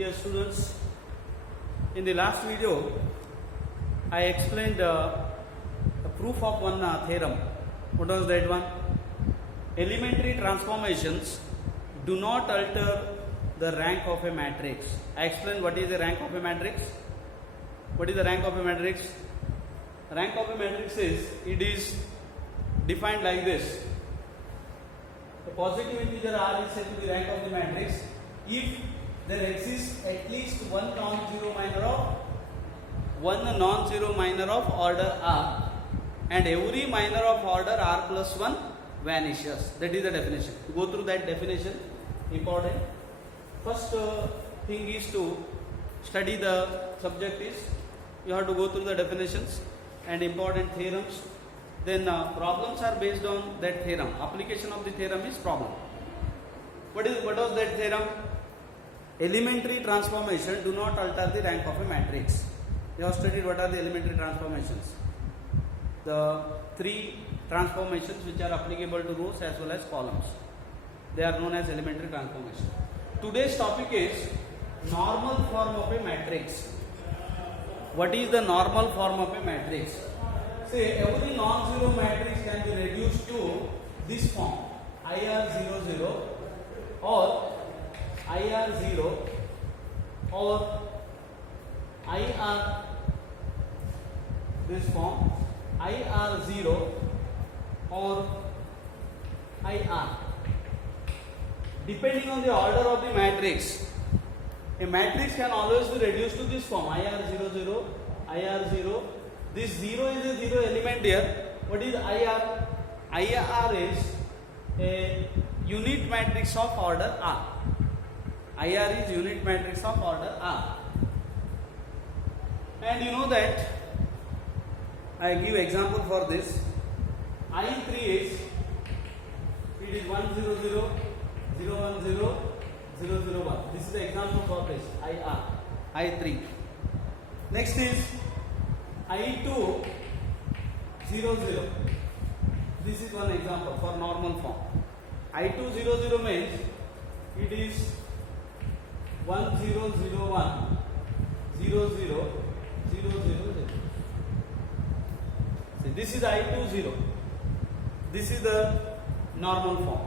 Dear students, in the last video I explained the proof of one theorem. What was that one? Elementary transformations do not alter the rank of a matrix. I explained what is the rank of a matrix. What is the rank of a matrix? Rank of a matrix is, it is defined like this. The positive integer r is said to be rank of the matrix if there exists at least one non-zero minor of order r and every minor of order r plus 1 vanishes. That is the definition. To go through that definition, important. First thing is to study the subject is, you have to go through the definitions and important theorems. Then problems are based on that theorem. Application of the theorem is problem. What was that theorem? Elementary transformation do not alter the rank of a matrix. You have studied what are the elementary transformations. The three transformations which are applicable to rows as well as columns. They are known as elementary transformation. Today's topic is normal form of a matrix. What is the normal form of a matrix? Say every non-zero matrix can be reduced to this form, IR00 or IR0 or IR, this form IR0 or IR. Depending on the order of the matrix, a matrix can always be reduced to this form, IR00, IR0. This 0 is a 0 element here. What is IR? IR is a unit matrix of order R. IR is unit matrix of order R. And you know that, I give example for this. I3 is, it is 1 0 0 0 1 0 0 0 1. This is the example for this IR, I3. Next is I2 0 0. This is one example for normal form. I2 0 0 means it is 1 0 0 1 0 0 0 0 0. See, this is I2 0. This is the normal form.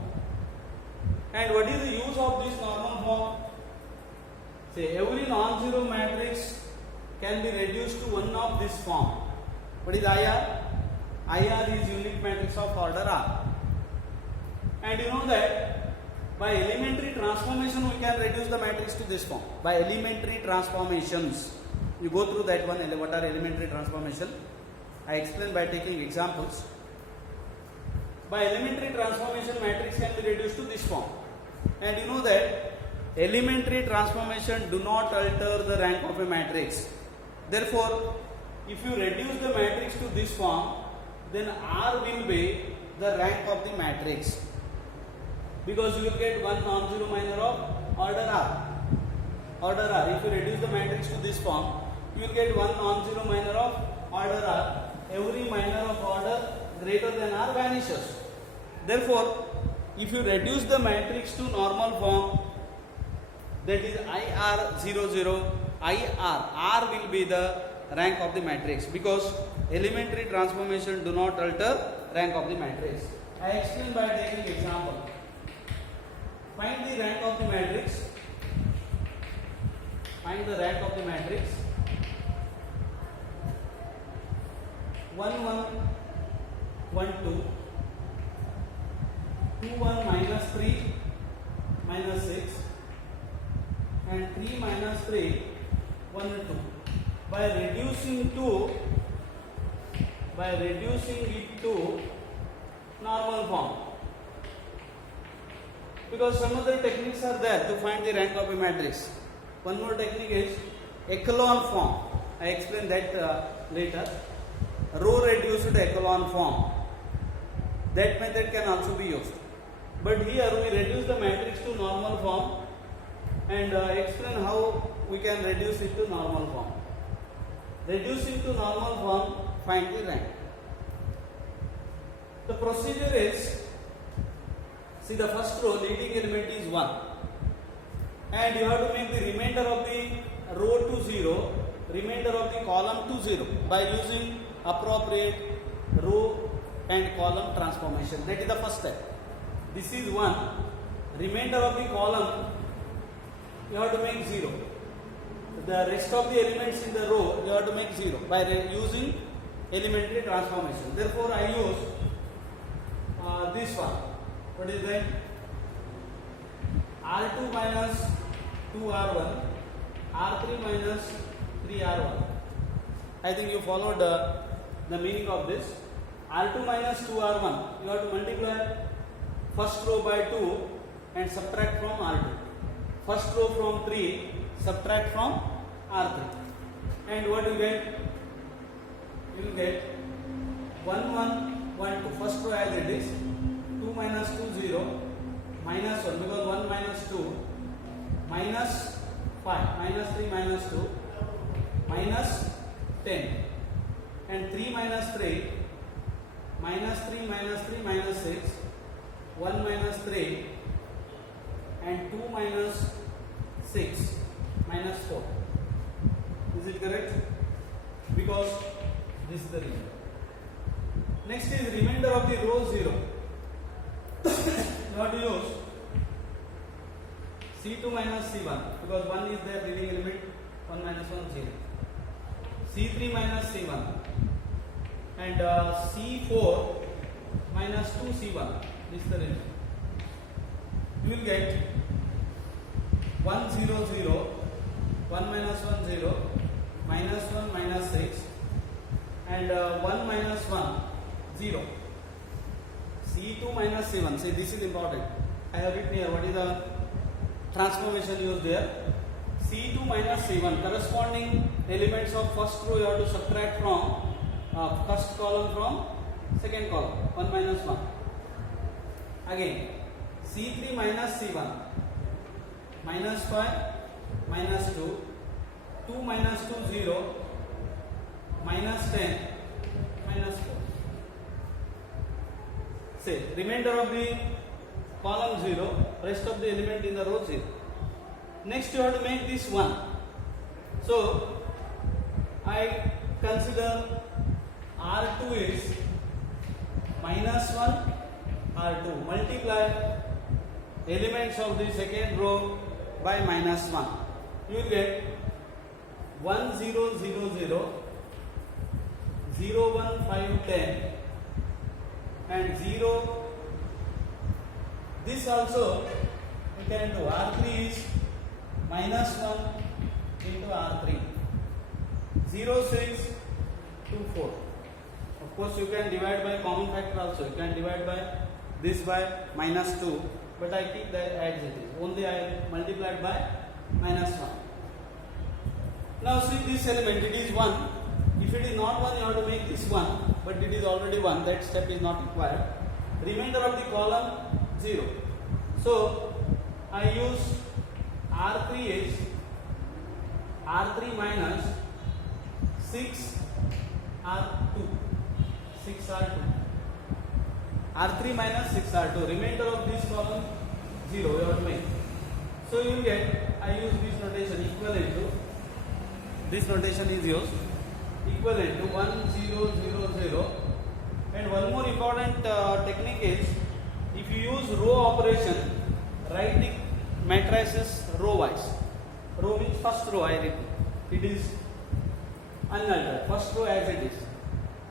And what is the use of this normal form? Say every non-zero matrix can be reduced to one of this form. What is IR? IR is unit matrix of order R. And you know that by elementary transformation we can reduce the matrix to this form. By elementary transformations. You go through that one, what are elementary transformation. I explain by taking examples. By elementary transformation, matrix can be reduced to this form. And you know that elementary transformation do not alter the rank of a matrix. Therefore, if you reduce the matrix to this form, then R will be the rank of the matrix. Because you will get one non-zero minor of order R. Order R. If you reduce the matrix to this form, you will get one non-zero minor of order R. Every minor of order greater than R vanishes. Therefore, if you reduce the matrix to normal form, that is IR00, R will be the rank of the matrix because elementary transformation do not alter rank of the matrix. I explain by taking example. Find the rank of the matrix. Find the rank of the matrix. 1 1 1 2 2 1 minus 3 minus 6 and 3 minus 3 1 and 2. By reducing it to normal form, because some other techniques are there to find the rank of a matrix. One more technique is echelon form. I explain that later. Row reduced echelon form. That method can also be used. But here we reduce the matrix to normal form and explain how we can reduce it to normal form. Reducing to normal form, find the rank. The procedure is, see the first row leading element is 1. and you have to make the remainder of the row to 0, remainder of the column to 0 by using appropriate row and column transformation. That is the first step. This is 1. Remainder of the column you have to make 0. The rest of the elements in the row you have to make 0 by using elementary transformation. Therefore, I use this one. What is that? R2 minus 2R1, R3 minus 3R1. I think you followed the meaning of this. R2 minus 2R1, you have to multiply first row by 2 and subtract from R2. First row from 3, subtract from R3. And what you get? You will get 1, 1, 1, 2. First row as it is. 2 minus 2, 0. Minus 1, because 1 minus 2. Minus 5. Minus 3 minus 2. Minus 10. And 3 minus 3. Minus 3 minus 3 minus 6. 1 minus 3. And 2 minus 6 minus 4. Is it correct? Because this is the remainder. Next is remainder of the row 0. You have to use C2 minus C1 because 1 is there leading element, 1 minus 1 0. C3 minus C1 and C4 minus 2 C1. This is the remainder. You will get 1 0 0, 1 minus 1 0, minus 1 minus 6 and 1 minus 1 0. C2 minus C1. See, this is important. I have written here what is the transformation used there. C2 minus C1 corresponding elements of first row you have to subtract from first column from second column. 1 minus 1. Again C3 minus C1 minus 5 minus 2, 2 minus 2 0, minus 10 minus 4. Say remainder of the column 0, rest of the element in the row 0. Next you have to make this 1. So I consider R2 is minus 1 R2. Multiply elements of the second row by minus 1. You will get 1 0 0 0, 0 1 5 10 and 0. This also you can do. R3 is minus 1 into R3. 0 6 2 4. Of course you can divide by common factor also. You can divide by this by minus 2, but I keep that as it is. Only I multiplied by minus 1. Now see this element, it is 1. If it is not 1, you have to make this 1, but it is already 1. That step is not required. Remainder of the column 0. So I use R3 is R3 minus 6 R2. 6 R2. R3 minus 6 R2. Remainder of this column 0. You have to make. So you will get, I use this notation equivalent to, this notation is used, equivalent to 1 0 0 0. And one more important technique is, if you use row operation, write the matrices row wise. Row means first row, I repeat. It is unaltered. First row as it is.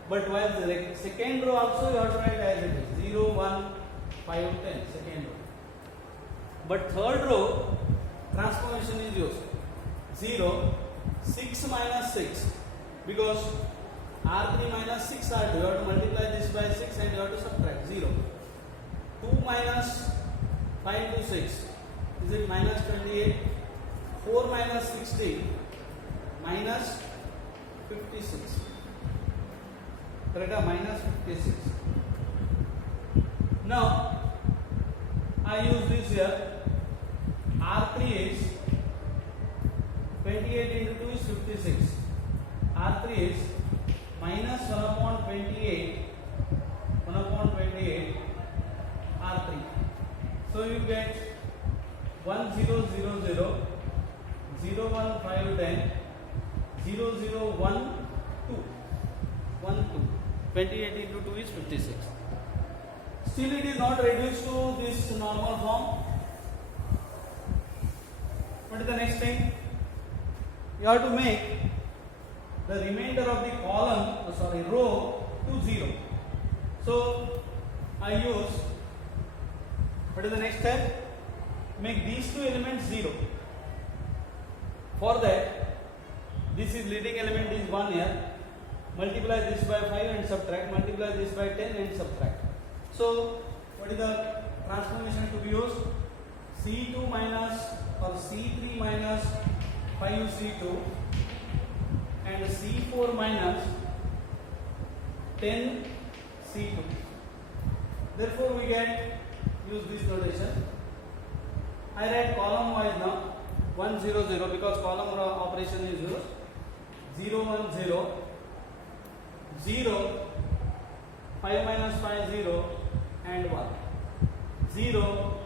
But while the second row also you have to write as it is. 0 1 5 10. Second row. But third row transformation is used. 0 6 minus 6, because R3 minus 6 R2, you have to multiply this by 6 and you have to subtract 0. 2 minus 5 to 6, is it minus 28? 4 minus 16 minus 56. Correct? Minus 56. Now I use this here. R3 is 28 into 2 is 56. R3 is minus 1 upon 28 R3. So you get 1 0 0 0 0 0 1 5 10 0 0 1 2 1 2 28 into 2 is 56. Still it is not reduced to this normal form. What is the next thing? You have to make the remainder of the column, row to 0. So I use, what is the next step? Make these two elements 0. For that, this is leading element is 1 here. Multiply this by 5 and subtract. Multiply this by 10 and subtract. So what is the transformation to be used? C2 minus or C3 minus 5C2 and C4 minus 10C2. Therefore we get use this notation. I write column wise now 1 0 0 because column operation is used 0 1 0 0 5 minus 5 0 and 1 0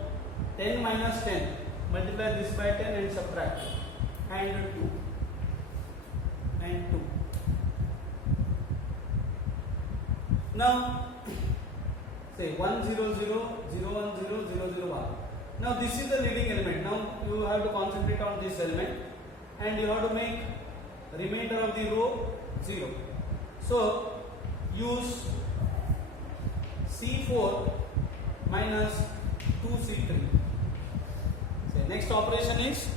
10 minus 10 multiply this by 10 and subtract and 2 and 2. Now say 1 0 0 0 1 0 0 0 1. Now this is the leading element. Now you have to concentrate on this element and you have to make remainder of the row 0. So use C4 minus 2C3. So next operation is,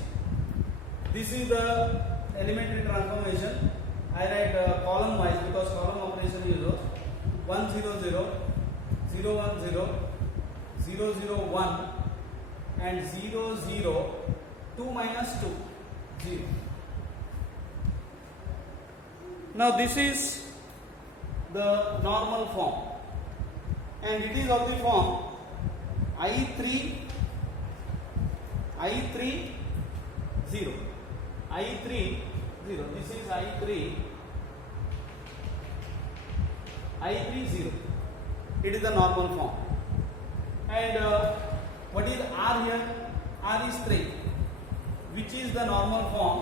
this is the elementary transformation. I write column wise because column operation is 1 0 0 0 1 0 0 0 1 and 0 0 2 minus 2 0. Now this is the normal form and it is of the form I3 0. I3 0. This is I3 0. It is the normal form. And what is R here? R is 3, which is the normal form.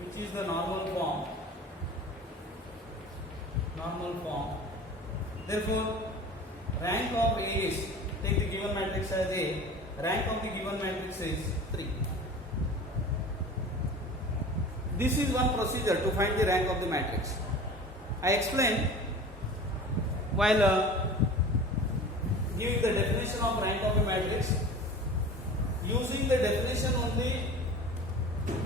Which is the normal form. Normal form. Therefore, rank of A is, take the given matrix as A, rank of the given matrix is 3. This is one procedure to find the rank of the matrix. I explained while giving the definition of rank of a matrix. Using the definition only,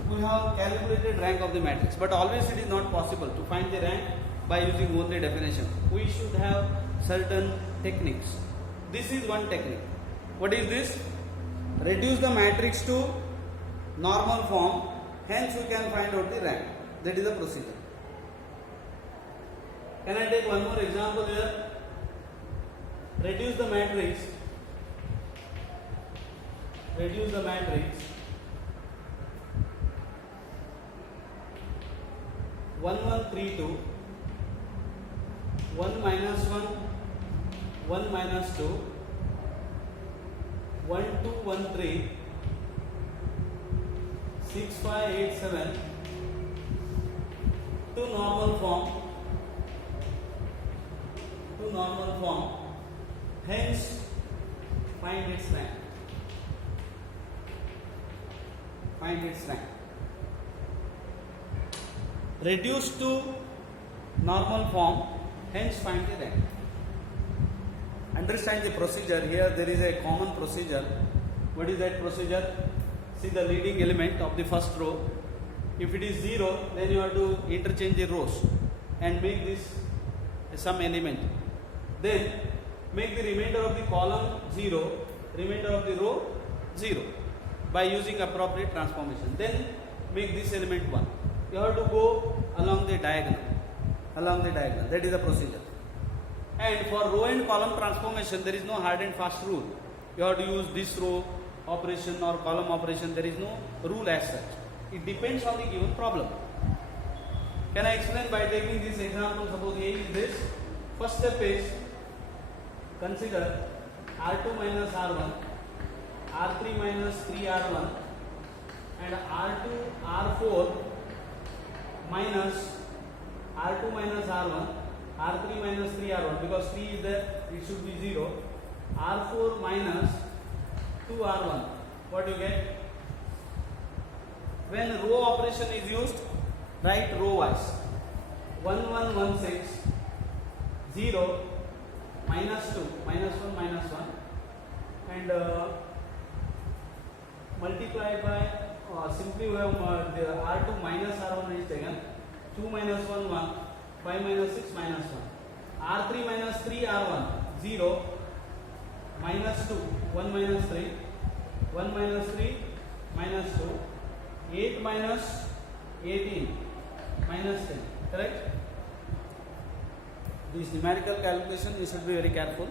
we have calculated rank of the matrix, but always it is not possible to find the rank by using only definition. We should have certain techniques. This is one technique. What is this? Reduce the matrix to normal form, hence we can find out the rank. That is the procedure. Can I take one more example here? Reduce the matrix. Reduce the matrix 1 1 3 2 1 minus 1 1 minus 2 1 2 1 3 6 5 8 7 to normal form, hence find its rank. Find its rank. Reduce to normal form, hence find the rank. Understand the procedure. Here there is a common procedure. What is that procedure? See the leading element of the first row. If it is 0, then you have to interchange the rows and make this some element. Then make the remainder of the column 0, remainder of the row 0 by using appropriate transformation. Then make this element 1. You have to go along the diagonal. That is the procedure. And for row and column transformation, there is no hard and fast rule. You have to use this row operation or column operation. There is no rule as such. It depends on the given problem. Can I explain by taking this example? Suppose A is this. First step is consider R2 minus R1 R3 minus 3R1 and R2 R4 minus R2 minus R1, R3 minus 3R1, because 3 is there, it should be 0. R4 minus 2R1. What do you get? When row operation is used, write row wise. 1 1 1 6 0 minus 2 minus 1 minus 1 and multiplied by simply we have the R2 minus R1 is taken. 2 minus 1 1, 5 minus 6 minus 1. R3 minus 3 R1 0 minus 2 1 minus 3 1 minus 3 minus 2 8 minus 18 minus 10. Correct? This numerical calculation you should be very careful.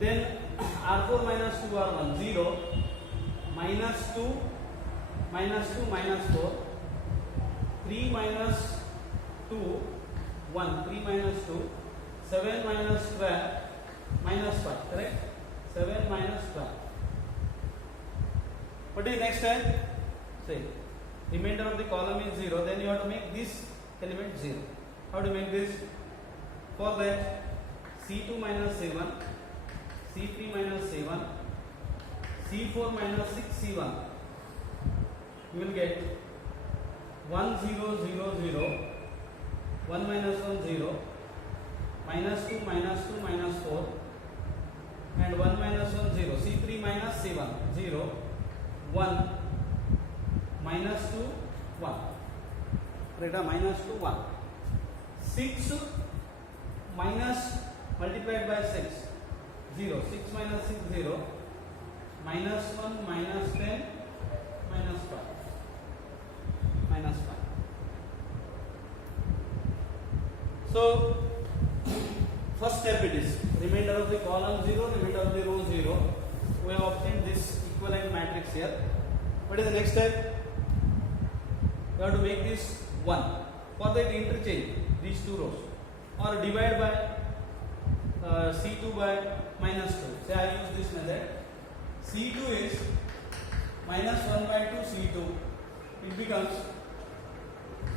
Then R4 minus 2 R1 0 minus 2 minus 2 minus 4 3 minus 2 1 3 minus 2 7 minus 12 minus 5. Correct? 7 minus 12. What is next step? Say remainder of the column is 0, then you have to make this element 0. How to make this? For that, C2 minus C1, C3 minus C1, C4 minus 6C1, you will get 1 0 0 0, 1 minus 1 0, minus 2 minus 2 minus 4, and 1 minus 1 0, C3 minus C1 0, 1 minus 2 1, right? Minus 2 1, 6 minus multiplied by 6 0, 6 minus 6 0, minus 1 minus 10 minus 5 minus 5. So first step it is remainder of the column 0, remainder of the row 0. We have obtained this equivalent matrix here. What is the next step? You have to make this 1. For that, interchange these two rows or divide by C2 by minus 2. Say I use this method. C2 is minus 1 by 2 C2. It becomes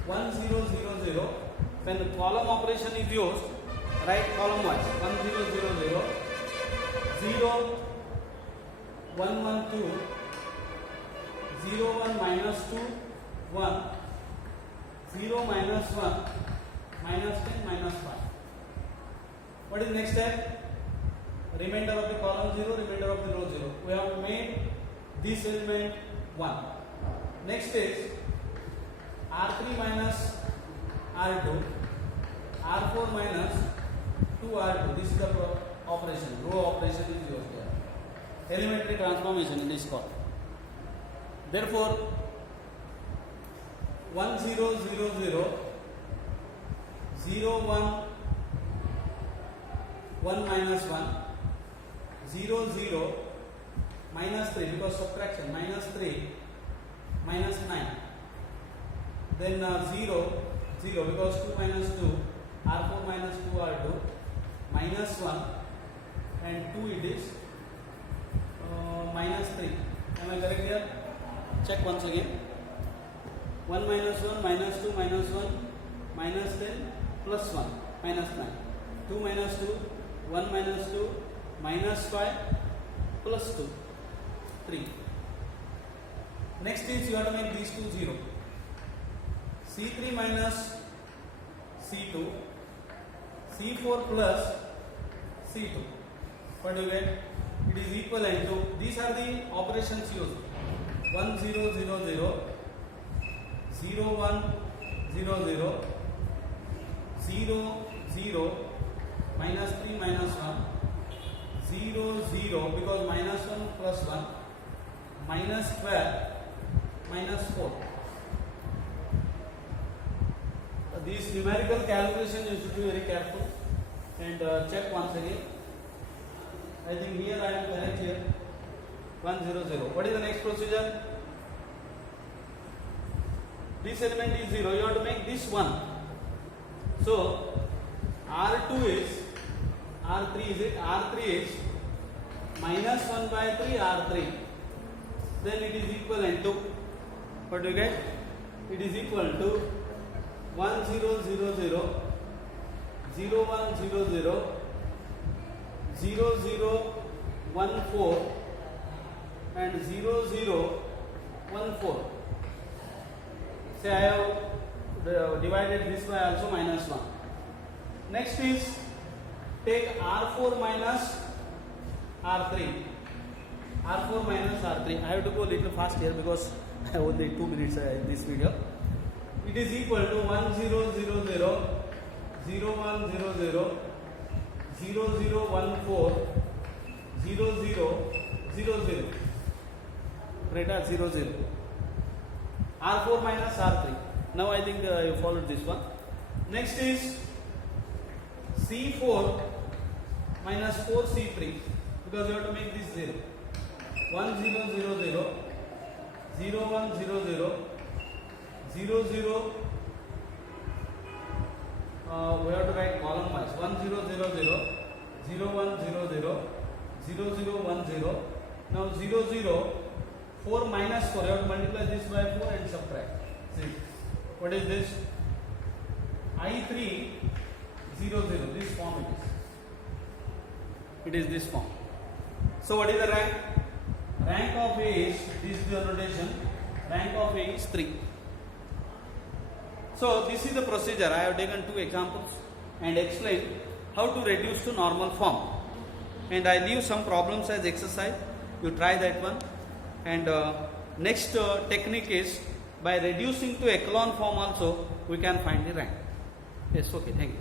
1 0 0 0. When the column operation is used, write column wise 1 0 0 0 0 1 1 2 0 1 minus 2 1 0 minus 1 minus 10 minus 5. What is the next step? Remainder of the column 0, remainder of the row 0. We have made this element 1. Next is R3 minus R2, R4 minus 2R2. This is the operation, row operation is used here. Elementary transformation it is called. Therefore, 1 0 0 0 0 1 1 minus 1 0 0 minus 3 because subtraction minus 3 minus 9, then 0 0 because 2 minus 2 R4 minus 2 R2 minus 1 and 2 it is minus 3. Am I correct here? Check once again. 1 minus 1 minus 2 minus 1 minus 10 plus 1 minus 9. 2 minus 2 1 minus 2 minus 5 plus 2 3. Next is you have to make these two 0. C3 minus C2, C4 plus C2. What do you get? It is equivalent to, these are the operations used. 1 0 0 0 0 1 0 0 0 0 minus 3 minus 1 0 0 because minus 1 plus 1 minus 12 minus 4. These numerical calculations you should be very careful and check once again. I think here I am correct here. 1 0 0. What is the next procedure? This element is 0. You have to make this 1. So R2 is R3 is it? R3 is minus 1 by 3 R3. Then it is equivalent to, what do you get? It is equal to 1 0 0 0 0 1 0 0 0 0 1 4 and 0 0 1 4. Say I have divided this by also minus 1. Next is take R4 minus R3. R4 minus R3. I have to go a little fast here because I have only 2 minutes in this video. It is equal to 1 0 0 0 0 1 0 0 0 0 1 4 0 0 0 0. Right, 0 0. R4 minus R3. Now I think you followed this one. Next is C4 minus 4C3, because you have to make this 0. 1 0 0 0 0 1 0 0 0 0. We have to write column wise. 1 0 0 0 0 1 0 0 0 0 1 0. Now 0 0 4 minus 4. You have to multiply this by 4 and subtract. See, what is this? I3 0 0. This form it is. It is this form. So what is the rank? Rank of A is, this is the notation, rank of A is 3. So this is the procedure. I have taken 2 examples and explained how to reduce to normal form. And I leave some problems as exercise. You try that one. And next technique is, by reducing to echelon form also we can find the rank. Yes, okay, thank you.